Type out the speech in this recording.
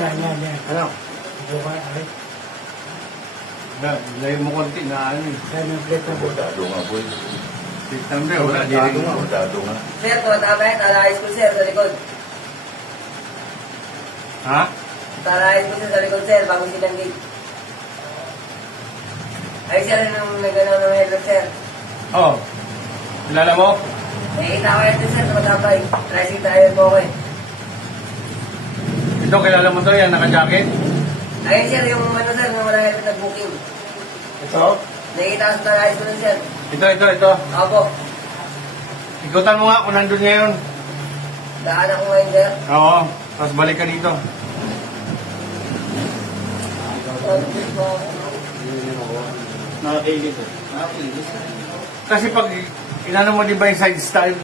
Yan. Ano? Buka, ay. Layo mo konti na ano eh. Yan yung plate na buka. Bordado nga, boy. Plate number, wala. Di rin. Bordado nga. Sir, tama yan. Talayas ko, sir, sa likod. Ha? Talayas ko, sir, sa likod, sir, bago silang gate. Ay, sir, nung nagalaw ng helmet, sir. Oh. Kilala mo? Nakikita ko yan, sir, sa matapay. Tracing tayo po ako eh. Ito, kilala mo to yan, naka-jacket? Ayun, sir, yung ano, sir, yung wala helmet na booking. Ito? Nakikita ko sa talayas ko nun, sir. Ito. Opo. Ikutan mo nga kung nandun ngayon. Daan ako ngayon, sir. Oo. Tapos balik ka dito. Nakakilis eh. Kasi pag inano mo di ba yung side style?